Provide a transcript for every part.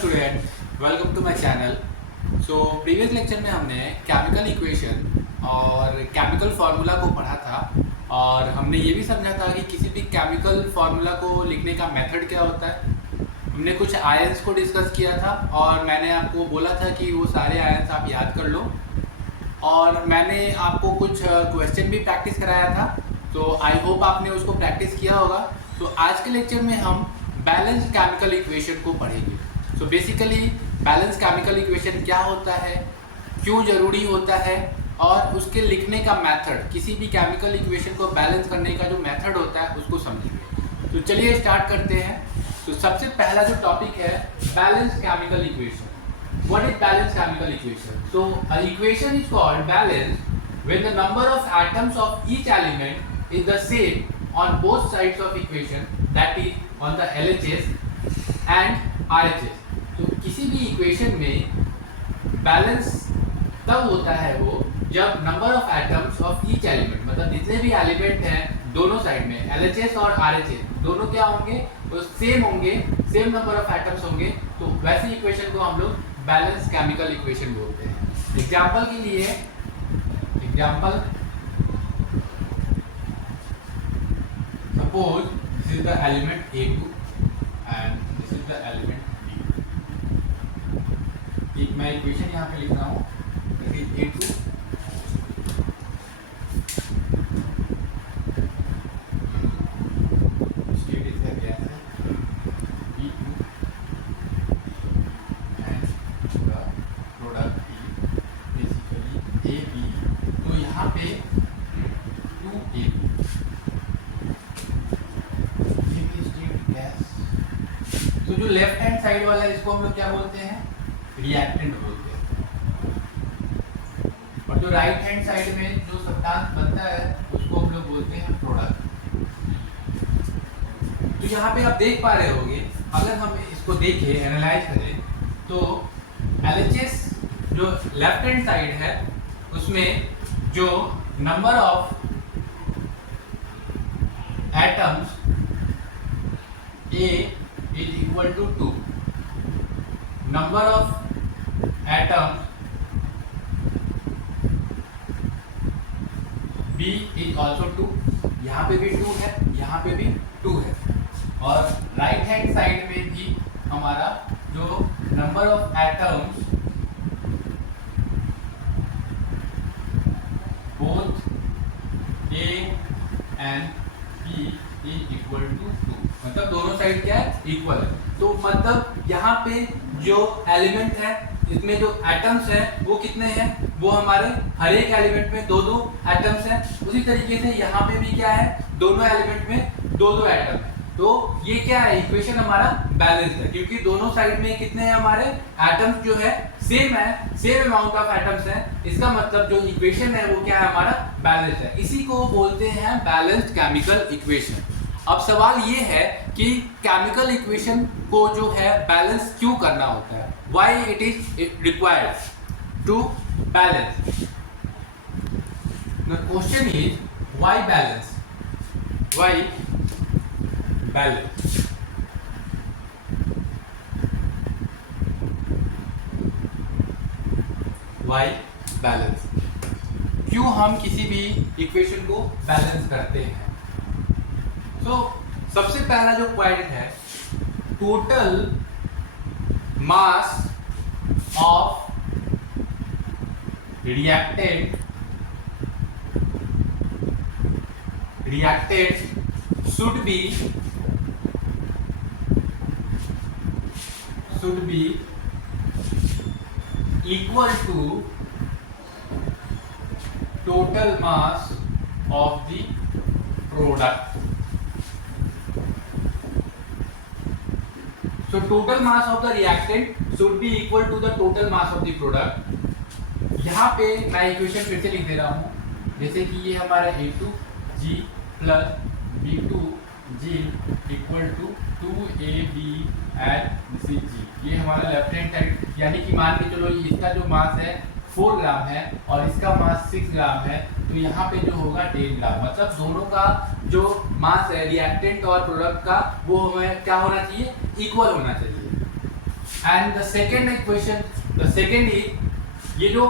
Student, welcome to my channel. So previous lecture में हमने chemical equation और chemical formula को पढ़ा था और हमने ये भी समझा था कि किसी भी केमिकल फार्मूला को लिखने का मेथड क्या होता है। हमने कुछ आयंस को डिस्कस किया था और मैंने आपको बोला था कि वो सारे आयंस आप याद कर लो और मैंने आपको कुछ क्वेश्चन भी प्रैक्टिस कराया था। तो आई होप आपने उसको प्रैक्टिस किया होगा। तो आज के लेक्चर में हम बैलेंस केमिकल इक्वेशन को पढ़ेंगे। So basically balance chemical equation क्या होता है, क्यों ज़रूरी होता है और उसके लिखने का मेथड, किसी भी केमिकल इक्वेशन को बैलेंस करने का जो मेथड होता है उसको समझेंगे। तो चलिए स्टार्ट करते हैं। तो सबसे पहला जो टॉपिक है balance chemical equation. What is balanced chemical equation? So, an equation is called balanced when the number of atoms of each element is the same on both sides of equation, that is on the LHS and RHS. तो किसी भी equation में balance तब होता है वो जब number of atoms of each element, मतलब जितने भी एलिमेंट हैं दोनों साइड में LHS और RHS दोनों क्या होंगे, वो सेम होंगे, सेम नंबर ऑफ एटम्स होंगे। तो वैसी इक्वेशन को हम लोग बैलेंस केमिकल इक्वेशन बोलते हैं। एग्जाम्पल के लिए, example suppose this is the element A2 and this is the element B। एक मैं इक्वेशन यहाँ पे लिख रहा हूँ, A2 स्टेट इसका गैस है, B2 तो यहाँ पे 2A गैस। तो जो लेफ्ट हैंड साइड वाला है इसको हम लोग क्या बोलते हैं, रिएक्टेंट बोलते हैं, और जो राइट हैंड साइड में जो सब्सटेंस बनता है उसको हम लोग बोलते हैं प्रोडक्ट। तो यहाँ पे आप देख पा रहे होंगे, अगर हम इसको देखें, एनालाइज करें, तो LHS जो लेफ्ट हैंड साइड है उसमें जो number of atoms A is equal to 2, number of atoms B is also 2, यहाँ पे भी 2 है, यहाँ पे भी 2 है, और राइट हैंड साइड में भी हमारा जो number of atoms both A and B is equal to 2, मतलब दोनों साइड क्या है, इक्वल है। तो मतलब यहाँ पे जो एलिमेंट है इसमें जो एटम्स हैं वो कितने हैं, वो हमारे हर एक एलिमेंट में दो दो एटम्स हैं। उसी तरीके से यहाँ पे भी क्या है, दोनों एलिमेंट में दो दो एटम है। तो ये क्या है, इक्वेशन हमारा बैलेंस है, क्योंकि दोनों साइड में कितने हैं हमारे एटम्स जो है सेम है, सेम अमाउंट ऑफ एटम्स है। इसका मतलब जो इक्वेशन है वो क्या है, हमारा बैलेंस है। इसी को बोलते हैं बैलेंस्ड केमिकल इक्वेशन। अब सवाल ये है कि केमिकल इक्वेशन को जो है बैलेंस क्यों करना होता है, why it is required to balance. The question is why balance, why balance. Why balance, क्यों हम किसी भी इक्वेशन को बैलेंस करते हैं। तो सबसे पहला जो पॉइंट है, total mass of reactant should be equal to total mass of the product. So total mass of the reactant should be equal to the total mass of the product. यहाँ पे मैं इक्वेशन फिर से लिख दे रहा हूँ, जैसे कि ये हमारा A2G plus B2G equal to 2AB and CG। ये हमारा लेफ्ट हैंड साइड, यानी कि मान के चलो इसका जो मास है 4 ग्राम है और इसका मास 6 ग्राम है, तो यहाँ पे जो होगा 10 ग्राम, मतलब दोनों का जो मास है रिएक्टेंट और प्रोडक्ट का वो हमें क्या होना चाहिए, इक्वल होना चाहिए। एंड द सेकेंड इक्वेशन, ये जो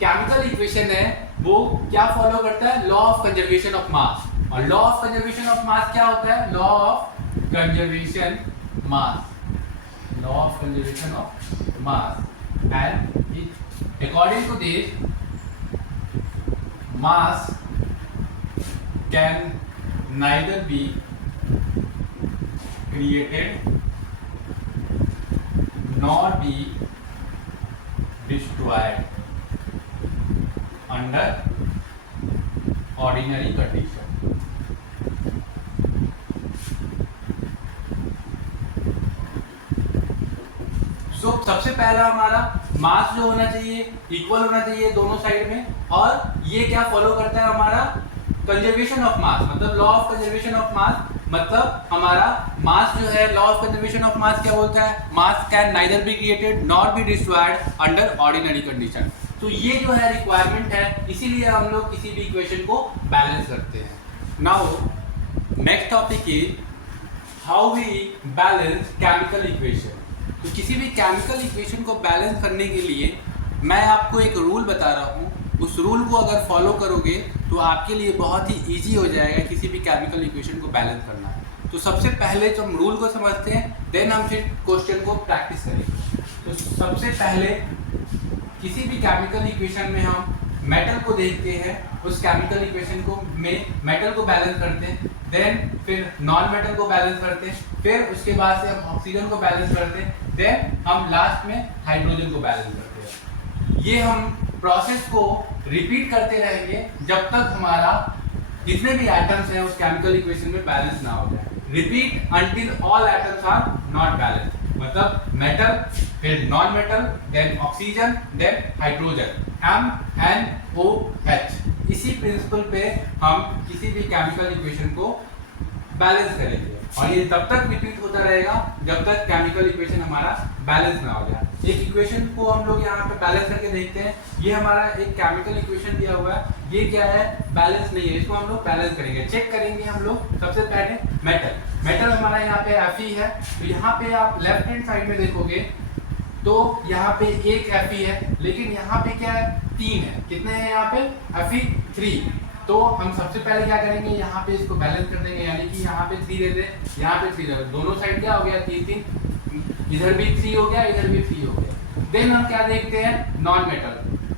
केमिकल इक्वेशन है वो क्या फॉलो करता है, law of conservation of mass. और law of conservation of mass क्या होता है, law of conservation mass, law of conservation of mass, and according to this mass can neither be created nor be destroyed under ordinary condition। So, सबसे पहला हमारा मास जो होना चाहिए इक्वल होना चाहिए दोनों साइड में, और ये क्या फॉलो करता है हमारा कंजर्वेशन ऑफ मास, मतलब लॉ ऑफ कंजर्वेशन ऑफ मास। मतलब हमारा मास जो है, law of conservation of mass क्या बोलता है, मास can neither be created nor be destroyed under ordinary condition. तो ये जो है रिक्वायरमेंट है, इसीलिए हम लोग किसी भी इक्वेशन को बैलेंस करते हैं। Now next topic is how we balance chemical equation. तो किसी भी केमिकल इक्वेशन को बैलेंस करने के लिए मैं आपको एक रूल बता रहा हूँ, उस रूल को अगर फॉलो करोगे तो आपके लिए बहुत ही इजी हो जाएगा किसी भी केमिकल इक्वेशन को बैलेंस करना। तो सबसे पहले तो हम रूल को समझते हैं, देन हम फिर क्वेश्चन को प्रैक्टिस करेंगे। तो सबसे पहले किसी भी केमिकल इक्वेशन में हम मेटल को देखते हैं, उस केमिकल इक्वेशन को में मेटल को बैलेंस करते हैं, देन फिर नॉन मेटल को बैलेंस करते हैं, फिर उसके बाद से हम ऑक्सीजन को बैलेंस करते हैं, देन हम लास्ट में हाइड्रोजन को बैलेंस करते हैं। ये हम प्रोसेस को रिपीट करते रहेंगे जब तक हमारा जितने भी एटम्स हैं उस केमिकल इक्वेशन में बैलेंस ना हो जाए। Repeat until all atoms are not balance, मतलब मेटल, फिर non metal, then oxygen, then hydrogen, MnOH। इसी प्रिंसिपल पे हम किसी भी केमिकल इक्वेशन को बैलेंस करेंगे, और ये तब तक रिपीट होता रहेगा जब तक केमिकल इक्वेशन हमारा बैलेंस ना हो जाए। एक इक्वेशन को हम लोग यहाँ पे बैलेंस करके देखते हैं। ये हमारा एक केमिकल इक्वेशन दिया हुआ है, ये क्या है, बैलेंस नहीं है, इसको हम लोग बैलेंस करेंगे। चेक करेंगे हम लोग सबसे पहले मेटल हमारा यहाँ पे Fe है, तो यहाँ पे आप लेफ्ट हैंड साइड में देखोगे तो यहाँ पे एक Fe है, लेकिन यहाँ पे क्या है, 3 है। कितने हैं यहाँ पे, Fe3। तो हम सबसे पहले क्या करेंगे, यहाँ पे इसको बैलेंस कर देंगे, यानी कि यहाँ पे 3 दे दे, यहाँ पे 3 दे दे, दोनों साइड क्या हो गया, 3, इधर भी 3 हो गया, इधर भी 3 हो गया। देन हम क्या देखते हैं, नॉन मेटल,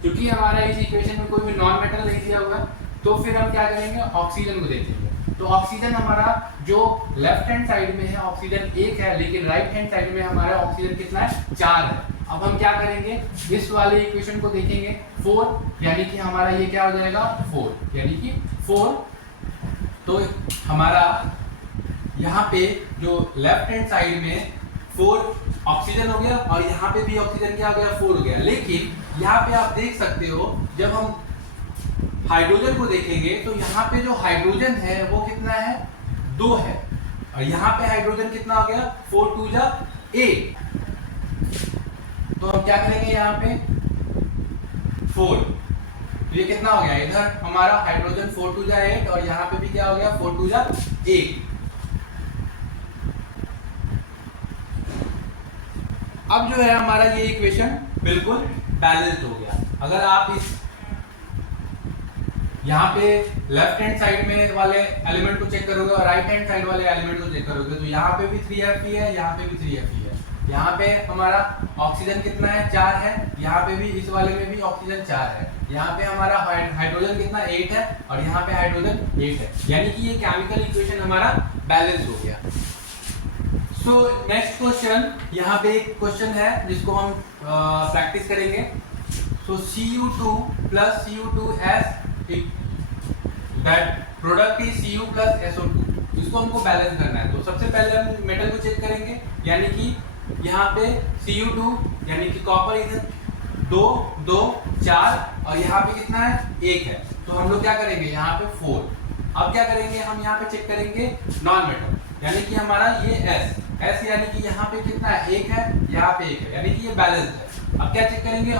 क्योंकि हमारा इस इक्वेशन में कोई भी नॉन मेटल नहीं दिया हुआ, तो फिर हम क्या करेंगे, ऑक्सीजन को देखेंगे। तो ऑक्सीजन हमारा जो लेफ्ट हैंड साइड में है ऑक्सीजन 1 है, लेकिन राइट हैंड साइड में हमारा ऑक्सीजन कितना है, 4 है। अब हम क्या करेंगे, इस वाले इक्वेशन को देखेंगे 4, यानी कि हमारा ये क्या हो जाएगा, 4, यानी कि 4। तो हमारा यहाँ पे जो लेफ्ट हैंड साइड में 4 ऑक्सीजन हो गया, और यहाँ पे भी ऑक्सीजन क्या हो गया, 4 हो गया। लेकिन यहाँ पे आप देख सकते हो, जब हम हाइड्रोजन को देखेंगे तो यहाँ पे जो हाइड्रोजन है वो कितना है, 2 है, और यहाँ पे हाइड्रोजन कितना हो गया, 4 2 जा 8। तो हम क्या करेंगे, यहाँ पे 4, तो ये कितना हो गया, इधर हमारा हाइड्रोजन 4 2 जा 8, और यहाँ पे भी क्या हो गया, 4 2 जा 8। अब जो है हमारा ये इक्वेशन बिल्कुल बैलेंस्ड हो गया। अगर आप इस यहाँ पे लेफ्ट हैंड साइड में वाले एलिमेंट को चेक करोगे और राइट हैंड साइड वाले एलिमेंट को चेक करोगे, तो यहाँ पे भी 3Fe है, यहाँ पे भी 3Fe है। यहाँ पे हमारा ऑक्सीजन कितना है, 4 है, यहाँ पे भी इस वाले में भी ऑक्सीजन 4 है, यहाँ पे हमारा हाइड्रोजन कितना 8 है, और यहाँ पे हाइड्रोजन 8 है, यानी कि ये केमिकल इक्वेशन हमारा बैलेंस हो गया। सो नेक्स्ट क्वेश्चन, यहाँ पे एक क्वेश्चन है जिसको हम प्रैक्टिस करेंगे। सो Cu2 plus Cu2S, that product is Cu plus SO2, इसको हमको बैलेंस करना है। तो सबसे पहले हम मेटल को चेक करेंगे, यानी कि यहाँ पे Cu2 यानी कि कॉपर इधर 2 2 4, और यहाँ पे कितना है, 1 है, तो हम लोग क्या करेंगे, यहाँ पे 4। अब क्या करेंगे, हम यहाँ पे चेक करेंगे नॉन मेटल, यानी कि हमारा ये S यानी कि यहाँ पे कितना है, 1 है, यहाँ पे 1 है, यानी कि ये बैलेंस है। अब क्या चेक करेंगे,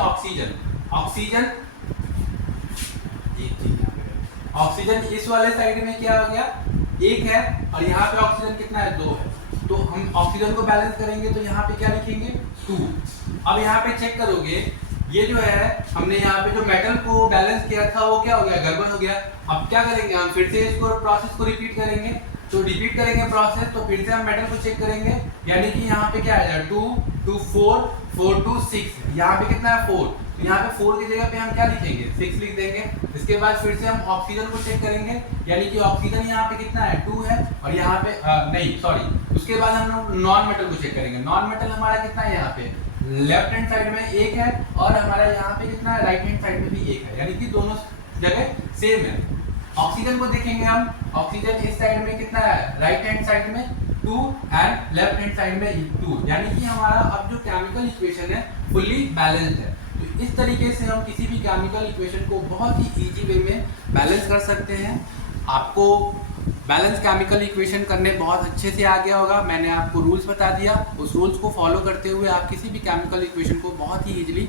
ऑक्सीजन इस वाले साइड में क्या हो गया, 1 है, और यहाँ पे ऑक्सीजन कितना है, 2 है, तो हम ऑक्सीजन को बैलेंस करेंगे, तो यहाँ पे क्या लिखेंगे, 2। अब यहाँ पे चेक करोगे, ये जो है हमने यहाँ पे जो मेटल को बैलेंस किया था वो क्या हो गया, गड़बड़ हो गया। अब क्या करेंगे, हम फिर से इसको प्रोसेस को रिपीट करेंगे। तो रिपीट करेंगे प्रोसेस, तो फिर से हम मेटल को चेक करेंगे, यानी कि यहाँ पे क्या आएगा 2 2 4 4 2 6, यहाँ पे कितना है 4, तो यहाँ पे 4 की जगह पे हम क्या लिखेंगे 6 लिख देंगे। इसके बाद फिर से हम ऑक्सीजन को चेक करेंगे, यानी कि ऑक्सीजन यहाँ पे कितना है 2 है, और यहाँ पे नहीं सॉरी, उसके बाद हम लोग नॉन मेटल को चेक करेंगे। नॉन मेटल हमारा कितना है, यहाँ पे लेफ्ट हैंड साइड में 1 है, और हमारा यहाँ पे कितना है राइट हैंड साइड में भी 1 है, यानी कि दोनों जगह सेम है। ऑक्सीजन को देखेंगे हम, ऑक्सीजन इस साइड में कितना है, राइट हैंड साइड में 2 एंड लेफ्ट हैंड साइड में 2, यानी कि हमारा अब जो केमिकल इक्वेशन है फुल्ली बैलेंस्ड है। तो इस तरीके से हम किसी भी केमिकल इक्वेशन को बहुत ही इजी वे में बैलेंस कर सकते हैं। आपको बैलेंस केमिकल इक्वेशन करने बहुत अच्छे से आ गया होगा। मैंने आपको रूल्स बता दिया, उस रूल्स को फॉलो करते हुए आप किसी भी केमिकल इक्वेशन को बहुत ही इजीली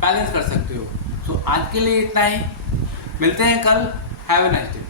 बैलेंस कर सकते हो। तो आज के लिए इतना ही, मिलते हैं कल। Have a nice day.